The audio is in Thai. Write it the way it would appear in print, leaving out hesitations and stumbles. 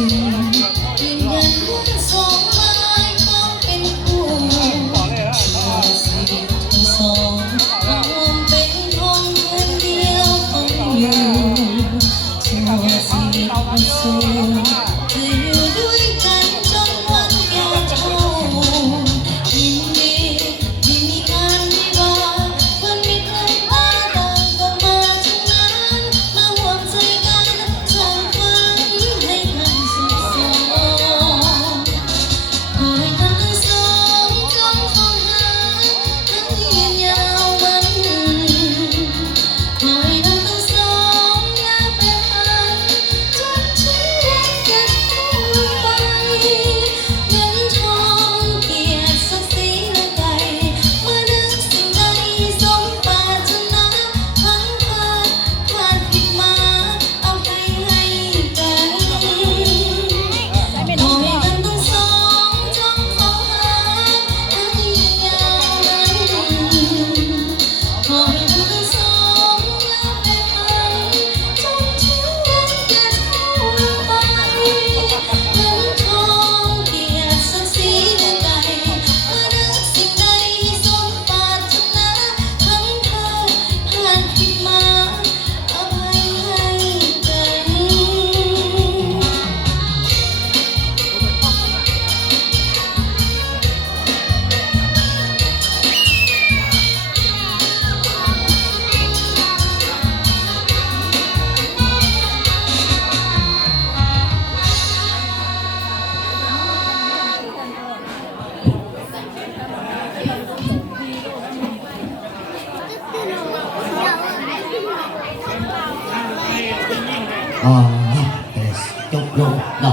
ริงยืนยันว่าสองไม้ต้องเป็นคู่สิทั้งสองรวมเป็นของคนเดียวของอยู่ชั่วชีวิตมันสู้จะอยู่ด้วยกันจนวันแก่เท่ายินดีที่มีการวิวาวันมีใครมาต่างก็มาทั้งนั้นมาห่วงใจกันส่งฝันให้ทันสุขสมขอให้ทั้งสองจงคงหาทั้งยืนยาวมันขอให้ทั้งสองอย่าไปหันจนชีวิตจะต้องไปเงินทองเกียรติศักดิ์ศรีและใจเมื่อนึกสิ่งใดสมปรารถนาทั้งพลาดผิดมาเอาไปให้กันขอให้ทั้งสองจงคงหาทั้งยืนยาวนั้นขอให้ทั้งสองอย่าไปหันจนชีวิตจะต้องไปเงินทองเกียรติศักดิ์ศรีและใจเมื่อนึกสิ่งใดสมปรารถนาทั้งพลาดผิดมาอภัยให้กัน อ๋อ